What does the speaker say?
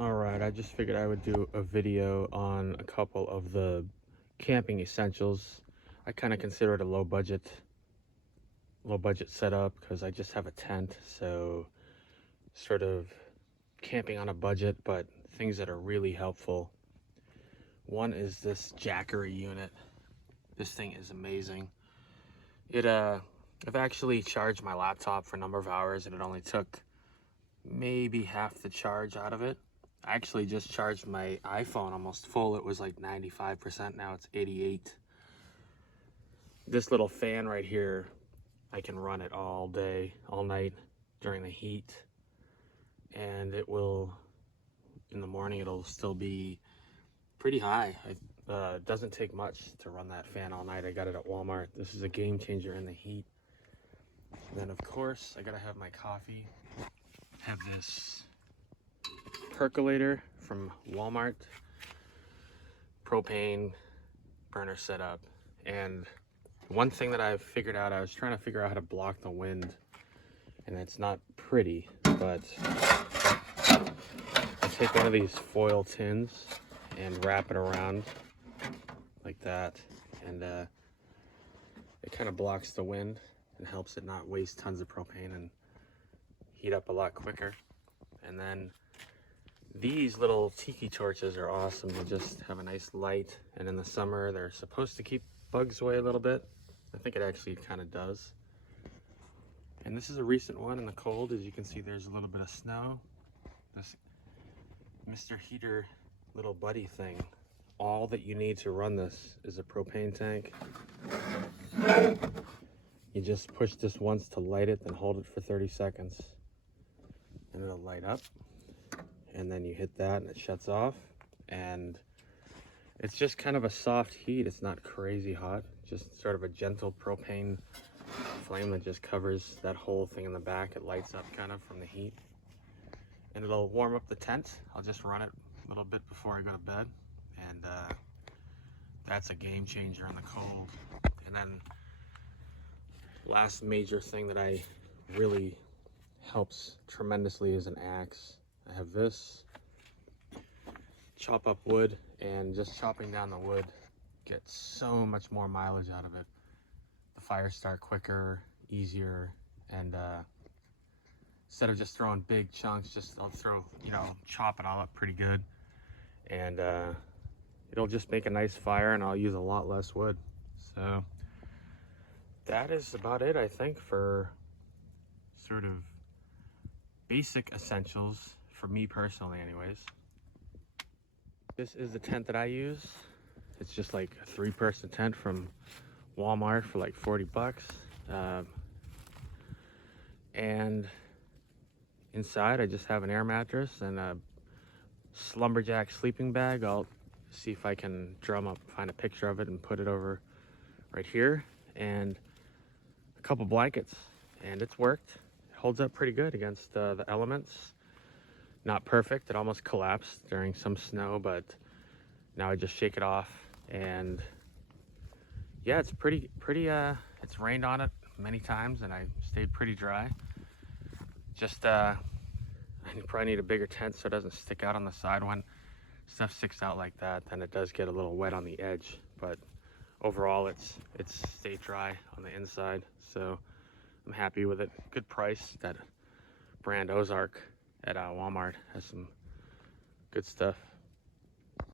Alright, I just figured I would do a video on a couple of the camping essentials. I kind of consider it a low budget setup because I just have a tent, so sort of camping on a budget, but things that are really helpful. One is this Jackery unit. This thing is amazing. I've actually charged my laptop for a number of hours and it only took maybe half the charge out of it. I actually just charged my iPhone almost full. It was like 95%, now it's 88. This little fan right here, I can run it all day, all night during the heat. And it will, in the morning, it'll still be pretty high. It doesn't take much to run that fan all night. I got it at Walmart. This is a game changer in the heat. And then of course, I gotta have my coffee. Have this percolator from Walmart, propane burner setup. And one thing that I've figured out, I was trying to figure out how to block the wind, and it's not pretty, but I take one of these foil tins and wrap it around like that, and it kind of blocks the wind and helps it not waste tons of propane and heat up a lot quicker. And then these little tiki torches are awesome. They just have a nice light, and in the summer they're supposed to keep bugs away a little bit. I think it actually kind of does. And this is a recent one in the cold. As you can see, there's a little bit of snow. This Mr. Heater little buddy thing. All that you need to run this is a propane tank. You just push this once to light it, then hold it for 30 seconds. And it'll light up. And then you hit that and it shuts off. And it's just kind of a soft heat. It's not crazy hot. Just sort of a gentle propane flame that just covers that whole thing in the back. It lights up kind of from the heat. And it'll warm up the tent. I'll just run it a little bit before I go to bed. And that's a game changer in the cold. And then last major thing that I really helps tremendously is an axe. I have this, chop up wood, and just chopping down the wood gets so much more mileage out of it. The fires start quicker, easier, and instead of just throwing big chunks, I'll throw, chop it all up pretty good, and it'll just make a nice fire, and I'll use a lot less wood. So that is about it, I think, for sort of basic essentials for me personally anyways. This is the tent that I use. It's just like a 3-person tent from Walmart for like 40 bucks. And inside I just have an air mattress and a Slumberjack sleeping bag. I'll see if I can find a picture of it and put it over right here. And a couple blankets, and it's worked. It holds up pretty good against the elements. Not perfect, it almost collapsed during some snow, but now I just shake it off. And yeah, it's pretty it's rained on it many times and I stayed pretty dry. Just I probably need a bigger tent so it doesn't stick out on the side. When stuff sticks out like that, then it does get a little wet on the edge, but overall it's stayed dry on the inside, so I'm happy with it. Good price. That brand Ozark at Walmart has some good stuff.